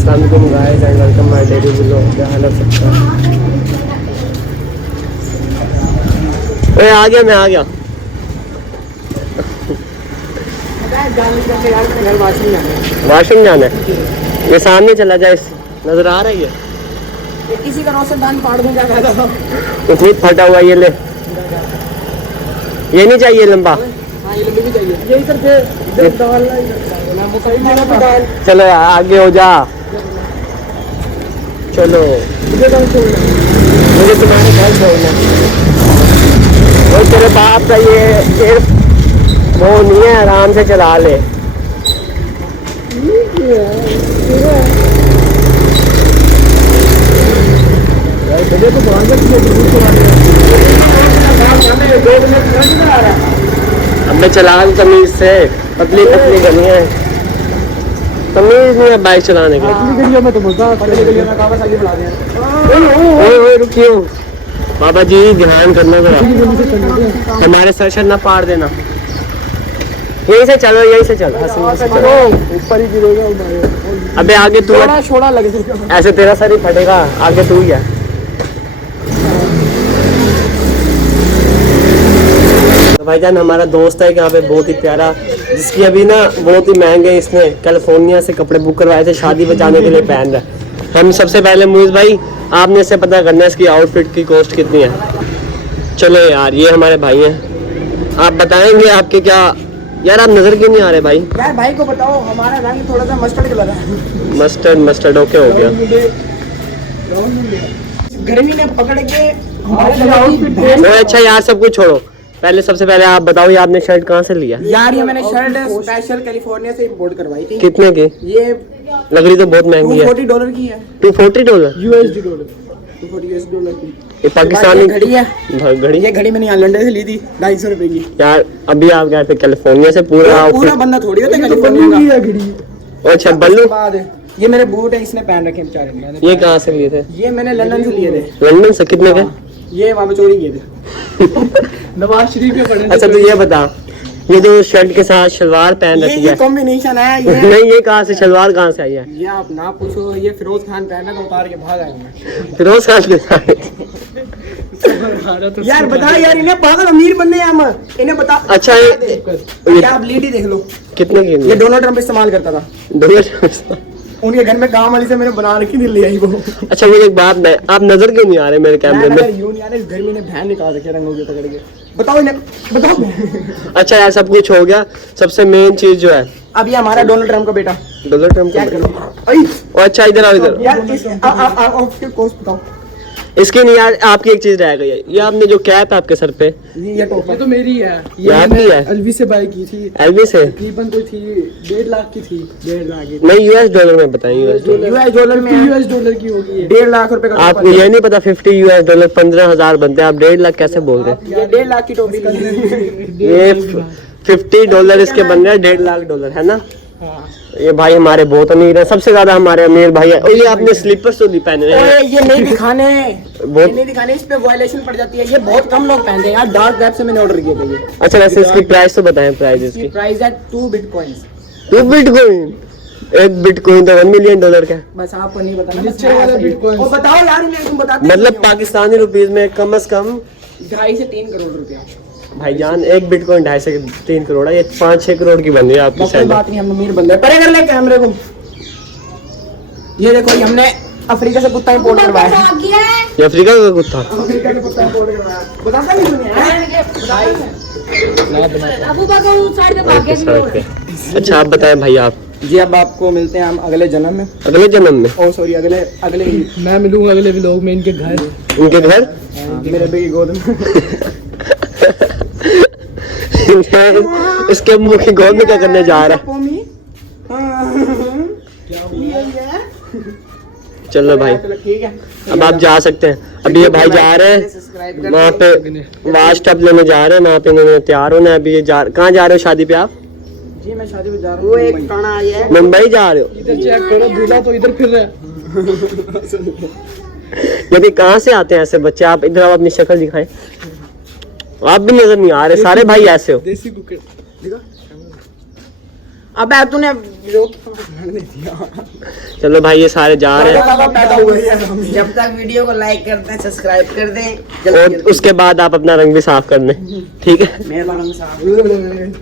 अस्सलाम वालेकुम guys and welcome my daily vlog. क्या हाल है सबका? आ गया, मैं आ गया। वाशरूम जाना है। ये सामने चला जाए, नजर आ रही है। किसी का रोशनदान फाड़ दूं क्या कहता था? कुछ फटा हुआ, ये ले। ये नहीं चाहिए लंबा। हाँ ये लंबी भी चाहिए। यही सर थे चलो आगे हो जा। चलो मुझे तुम्हारे घर छोड़ना। और तेरे बाप का ये वो नहीं है, आराम से चला ले। हमें चला तमीज से, पतली पतली गली है, तमीज नहीं है बाइक चलाने की। रुकियो बाबा जी, ध्यान करना जरा, हमारे सर ना पाड़ देना। यहीं से चलो, यहीं से चलो, ऊपर ही गिरेगा। अबे आगे तू, छोड़ा लगे ऐसे तेरा सर ही फटेगा, आगे तू ही है। तो भाईजान हमारा दोस्त है यहाँ पे, बहुत ही प्यारा, जिसकी अभी ना बहुत ही महंगे इसने कैलिफोर्निया से कपड़े बुक करवाए थे, शादी बचाने के लिए पहन रहा है। हम सबसे पहले मुइज़ भाई आपने से पता करना है इसकी आउटफिट की कॉस्ट कितनी है। चलो यार, ये हमारे भाई हैं, आप बताएंगे आपके क्या। यार आप नजर क्यों नहीं आ रहे भाई? यार भाई को बताओ, हमारा रंग थोड़ा सा मस्टर्ड कलर है। मस्टर्ड ओके हो गया। गर्मी ने पकड़ के अच्छा यार सब कुछ छोड़ो, पहले सबसे पहले आप बताओ ये आपने शर्ट कहाँ से लिया? यार ये मैंने शर्ट स्पेशल कैलिफोर्निया से इंपोर्ट करवाई थी। कितने की? ये लग रही तो बहुत महंगी है। $240 की है। $240 USD $240 की। ये पाकिस्तानी घड़ी है। घड़ी? ये घड़ी मैंने यहाँ लंदन से ली थी 250 रुपए की। यार अभी आप गए थे कैलिफोर्निया से, पूरा बंदा थोड़ी होता है कैलिफोर्निया का। अच्छा बल्लू, ये मेरे बूट है, इसने पहन रखे बेचारे ने। ये कहाँ से लिए थे? ये मैंने लंदन से लिए थे। लंदन से? कितने के? ये वहाँ पे चोरी किए थे। नवाज शरीफ के पड़े। अच्छा तो ये बता, ये जो शर्ट के साथ शलवार पहन रखी है, कॉम्बिनेशन है ये। नहीं ये कहाँ से, शलवार कहाँ से आई है? ये आप ना पूछो, ये फिरोज खान पहना तो उतार के भाग आए। फिरोज खान के साथ? यार बता यार, इन्हें पागल अमीर बनने हैं हम, इन्हें बता। अच्छा ये आप लीडी देख लो, कितने की? ये डोनाल्ड ट्रम्प इस्तेमाल करता था। उनके घर में काम वाली से मैंने बना रखी थी, ले आई वो। अच्छा मुझे एक बात है, आप नजर क्यों नहीं आ रहे मेरे कैमरे में? यूं नहीं आ रहे, इस घर में ने बहन निकाल रखे रंगों के पकड़ के। बताओ इन्हें, बताओ। अच्छा यार सब कुछ हो गया, सबसे मेन चीज जो है, अब ये हमारा डोनाल्ड ट्रम्प का बेटा। डोनाल्ड ट्रम्प क्या करो? अच्छा इधर आओ, इधर यार आप कोस्ट बताओ। इसकी नहीं यार, आपकी एक चीज रह गई है, ये आपने जो कैप है आपके सर पे, ये टोपी तो मेरी है। ये आपकी है? एलवी से बाय की थी। एलवी से? तकरीबन कोई थी 1.5 लाख की थी। 1.5 लाख की नहीं $US में बताएं। US डॉलर में $50 की होगी। 1.5 लाख रुपए का। आपको ये नहीं पता $50 15,000 बनते हैं, आप 1.5 लाख कैसे बोल रहे हैं? ये 1.5 लाख की टोपी का। ये $50 इसके बन रहे हैं, $1.5 लाख है ना? ये भाई हमारे बहुत अमीर है, सबसे ज्यादा हमारे अमीर भाई है। और ये आपने स्लीपर्स तो नहीं पहने हैं? ये नहीं दिखाने, बहुत नहीं दिखाने, इस पे वायलेशन पड़ जाती है। ये बहुत कम लोग पहनते हैं यार, डार्क वेब से मैंने ऑर्डर किए थे ये। अच्छा वैसे इसकी प्राइस तो बताएं, प्राइस इसकी? प्राइस है 2 बिटकॉइंस। 2 बिटकॉइन? एक बिटकॉइन तो $1 मिलियन का। बस आपको नहीं बताना। और बताओ यार इन्हें, तुम बताते मतलब पाकिस्तानी रुपीज में कम से कम 2.5 से 3 करोड़ रुपया। भाईजान एक बिटकॉइन 2.5 से 3 करोड़ है, ये 5-6 करोड़ की बन रही है आपकी। कोई बात नहीं, हम अमीर बंदे। परे कर ले कैमरे को। ये देखो, ये हमने अफ्रीका से कुत्ता इंपोर्ट करवाया है। ये अफ्रीका का कुत्ता? अफ्रीका का कुत्ता इंपोर्ट करवाया। बताता नहीं दुनिया है। अच्छा आप बताएं भाई आप जी। अब आपको मिलते हैं हम अगले जन्म में। अगले जन्म में? ओ सॉरी, अगले मैं मिलूंगा अगले व्लॉग में इनके घर। उनके घर? मेरे बेटी गोद में। इसके मुंह की गोद में क्या करने जा रहा है? चलो भाई ठीक है, अब आप जा सकते हैं। अभी ये भाई जा रहे हैं वहाँ पे, वाश टब लेने जा रहे हैं वहाँ पे, इन्होंने तैयार होना है। अभी ये कहाँ जा रहे हो शादी पे आप? जी मैं शादी पे जा रहा हूँ। वो एक टाना आई है। मुंबई जा रहे हो? इधर चेक करो, दूल्हा तो इधर फिर रहा है। यदि कहाँ से आते हैं ऐसे बच्चे? आप इधर आओ, अपनी शक्ल दिखाएं। आप भी नजर नहीं आ रहे, सारे भाई ऐसे हो। देसी कुकर दिखा। अबे तूने दे दिया। चलो भाई ये सारे जा रहे हैं पापा पैदा हुए हैं। जब तक वीडियो को लाइक कर दें, सब्सक्राइब कर दें, और उसके बाद आप अपना रंग भी साफ कर लें, ठीक है। मेहरबान साहब।